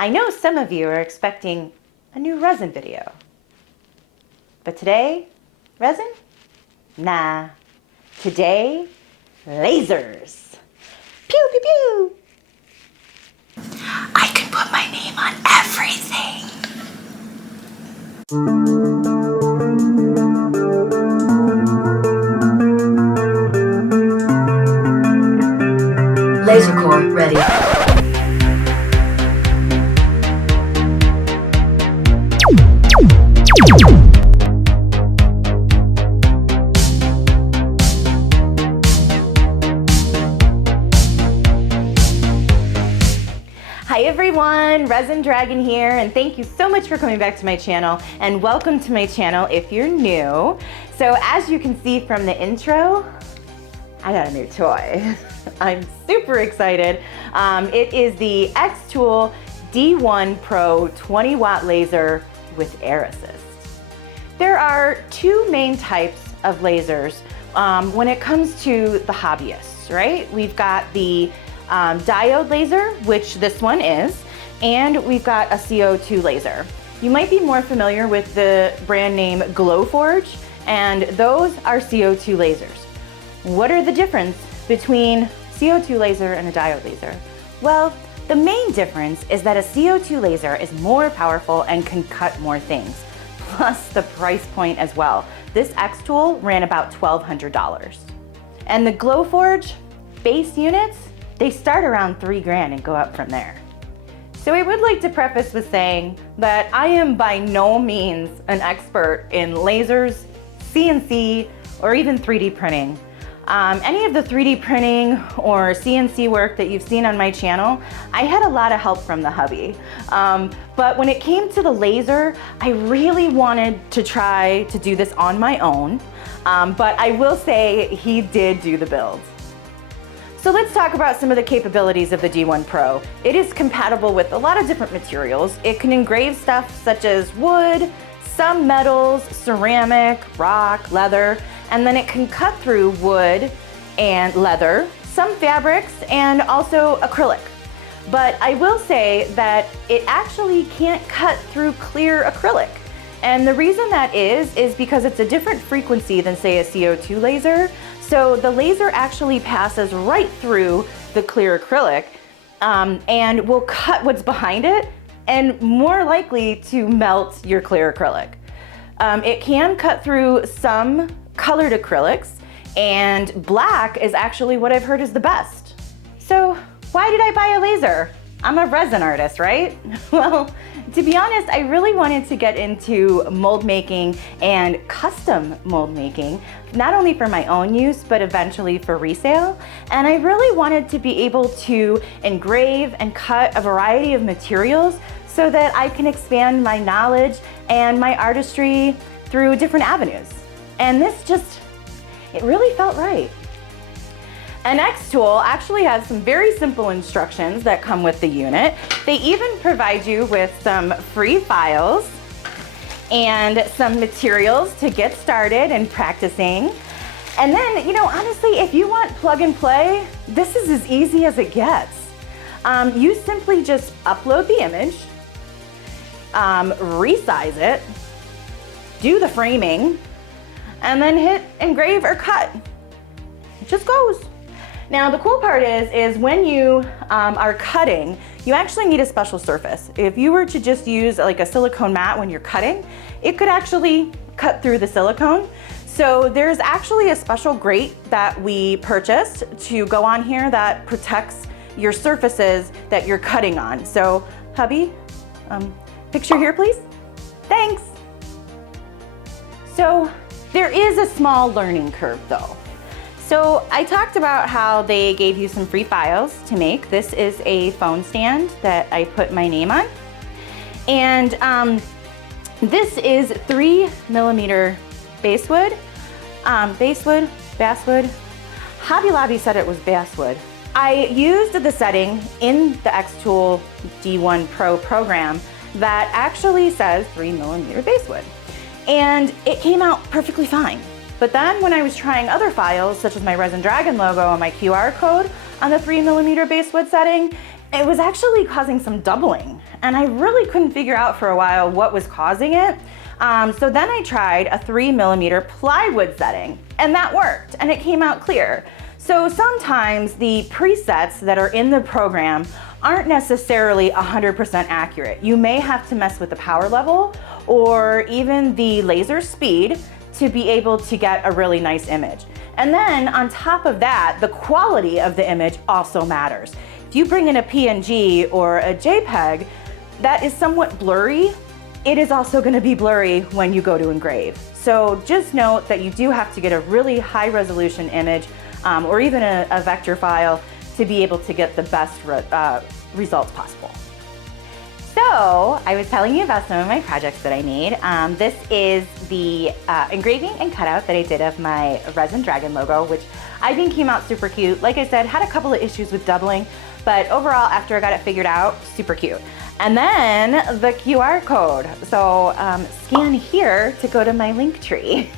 I know some of you are expecting a new resin video. But today, resin? Nah. Today, lasers. Pew, pew, pew. I can put my name on everything. Laser core ready. Hi everyone, Resin Dragon here, and thank you so much for coming back to my channel, and welcome to my channel if you're new. So as you can see from the intro, I got a new toy. I'm super excited. It is the Xtool D1 Pro 20 watt laser with air assist. There are two main types of lasers when it comes to the hobbyists, right? We've got the diode laser, which this one is, and we've got a CO2 laser. You might be more familiar with the brand name Glowforge, and those are CO2 lasers. What are the difference between CO2 laser and a diode laser? Well, the main difference is that a CO2 laser is more powerful and can cut more things, plus the price point as well. This Xtool ran about $1,200. And the Glowforge base units, they start around $3 grand and go up from there. So I would like to preface with saying that I am by no means an expert in lasers, CNC, or even 3D printing. Any of the 3D printing or CNC work that you've seen on my channel, I had a lot of help from the hubby. But when it came to the laser, I really wanted to try to do this on my own. But I will say he did do the build. So let's talk about some of the capabilities of the D1 Pro. It is compatible with a lot of different materials. It can engrave stuff such as wood, some metals, ceramic, rock, leather, and then it can cut through wood and leather, some fabrics, and also acrylic. But I will say that it actually can't cut through clear acrylic. And the reason that is because it's a different frequency than, say, a CO2 laser. So the laser actually passes right through the clear acrylic and will cut what's behind it and more likely to melt your clear acrylic. It can cut through some colored acrylics, and black is actually what I've heard is the best. So why did I buy a laser? I'm a resin artist, right? Well, to be honest, I really wanted to get into mold making and custom mold making, not only for my own use, but eventually for resale. And I really wanted to be able to engrave and cut a variety of materials so that I can expand my knowledge and my artistry through different avenues. And this just, it really felt right. An Xtool actually has some very simple instructions that come with the unit. They even provide you with some free files and some materials to get started and practicing. And then, you know, honestly, if you want plug and play, this is as easy as it gets. You simply just upload the image, resize it, do the framing, and then hit engrave or cut. It just goes. Now the cool part is when you are cutting, you actually need a special surface. If you were to just use like a silicone mat when you're cutting, it could actually cut through the silicone. So there's actually a special grate that we purchased to go on here that protects your surfaces that you're cutting on. So hubby, picture here please. Thanks. So there is a small learning curve though. So I talked about how they gave you some free files to make. This is a phone stand that I put my name on. And this is 3mm basswood. Basswood. Hobby Lobby said it was basswood. I used the setting in the Xtool D1 Pro program that actually says 3mm basswood. And it came out perfectly fine. But then when I was trying other files, such as my Resin Dragon logo and my QR code on the 3mm basswood setting, it was actually causing some doubling, and I really couldn't figure out for a while what was causing it. So then I tried a 3mm plywood setting, and that worked, and it came out clear. So sometimes the presets that are in the program aren't necessarily 100% accurate. You may have to mess with the power level or even the laser speed to be able to get a really nice image. And then on top of that, the quality of the image also matters. If you bring in a PNG or a JPEG that is somewhat blurry, it is also going to be blurry when you go to engrave. So just note that you do have to get a really high resolution image or even a vector file to be able to get the best results possible. So I was telling you about some of my projects that I made. This is the engraving and cutout that I did of my Resin Dragon logo, which I think came out super cute. Like I said, had a couple of issues with doubling, but overall, after I got it figured out, super cute. And then the QR code. So scan here to go to my link tree.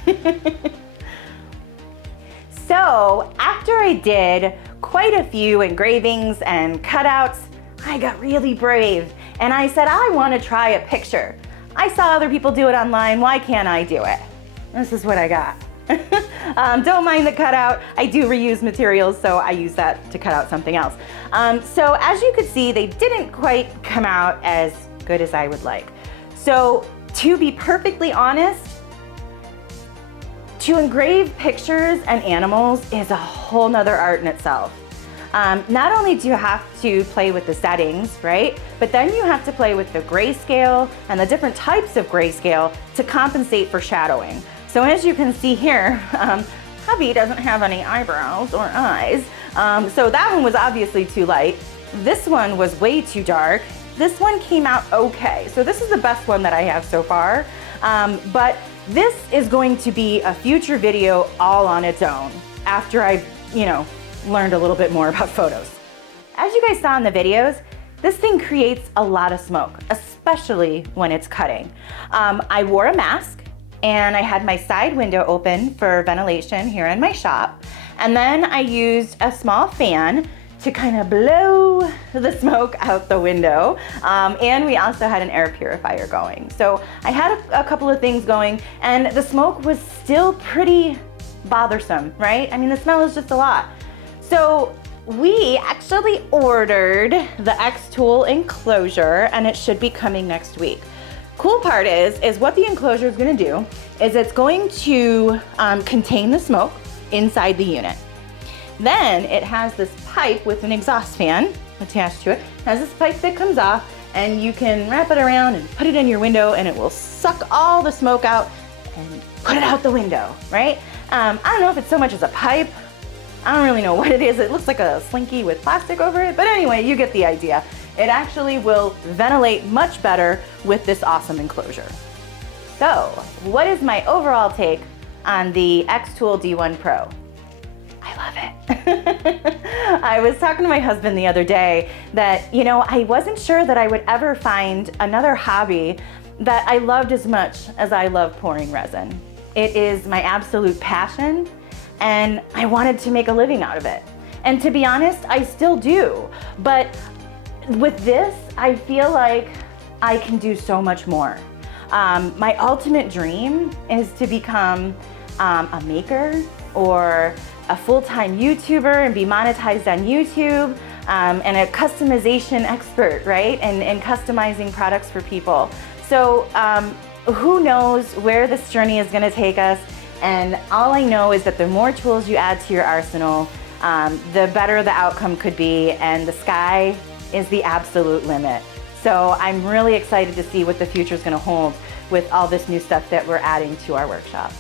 So after I did quite a few engravings and cutouts, I got really brave and I said, I want to try a picture. I saw other people do it online, why can't I do it? This is what I got. Don't mind the cutout. I do reuse materials, so I use that to cut out something else. So as you could see, they didn't quite come out as good as I would like. So to be perfectly honest, to engrave pictures and animals is a whole nother art in itself. Not only do you have to play with the settings, right? But then you have to play with the grayscale and the different types of grayscale to compensate for shadowing. So as you can see here, hubby doesn't have any eyebrows or eyes. So that one was obviously too light. This one was way too dark. This one came out okay. So this is the best one that I have so far. But this is going to be a future video all on its own after I've, learned a little bit more about photos. As you guys saw in the videos, this thing creates a lot of smoke, especially when it's cutting. I wore a mask and I had my side window open for ventilation here in my shop. And then I used a small fan to kind of blow the smoke out the window. And we also had an air purifier going. So I had a couple of things going and the smoke was still pretty bothersome, right? I mean, the smell is just a lot. So we actually ordered the Xtool Enclosure and it should be coming next week. Cool part is what the enclosure is going to do is it's going to contain the smoke inside the unit. Then it has this pipe with an exhaust fan attached to it. It has this pipe that comes off and you can wrap it around and put it in your window and it will suck all the smoke out and put it out the window, right? I don't know if it's so much as a pipe. I don't really know what it is. It looks like a slinky with plastic over it, but anyway, you get the idea. It actually will ventilate much better with this awesome enclosure. So, what is my overall take on the XTOOL D1 Pro? I love it. I was talking to my husband the other day that, I wasn't sure that I would ever find another hobby that I loved as much as I love pouring resin. It is my absolute passion, and I wanted to make a living out of it. And to be honest, I still do. But with this, I feel like I can do so much more. My ultimate dream is to become a maker or a full-time YouTuber and be monetized on YouTube, and a customization expert, right? And customizing products for people. So who knows where this journey is gonna take us, and all I know is that the more tools you add to your arsenal, the better the outcome could be, and the sky is the absolute limit. So I'm really excited to see what the future is gonna hold with all this new stuff that we're adding to our workshop.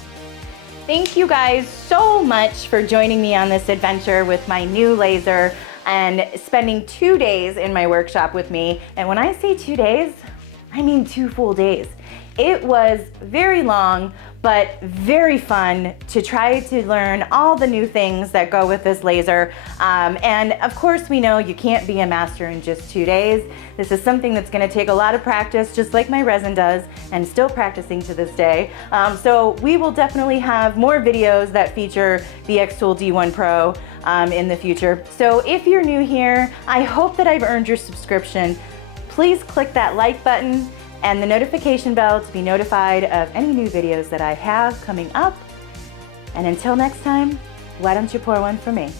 Thank you guys so much for joining me on this adventure with my new laser and spending 2 days in my workshop with me. And when I say 2 days, I mean 2 full days. It was very long, but very fun to try to learn all the new things that go with this laser. And of course we know you can't be a master in just 2 days. This is something that's gonna take a lot of practice, just like my resin does, and still practicing to this day. So we will definitely have more videos that feature the XTOOL D1 Pro in the future. So if you're new here, I hope that I've earned your subscription. Please click that like button and the notification bell to be notified of any new videos that I have coming up. And until next time, why don't you pour one for me?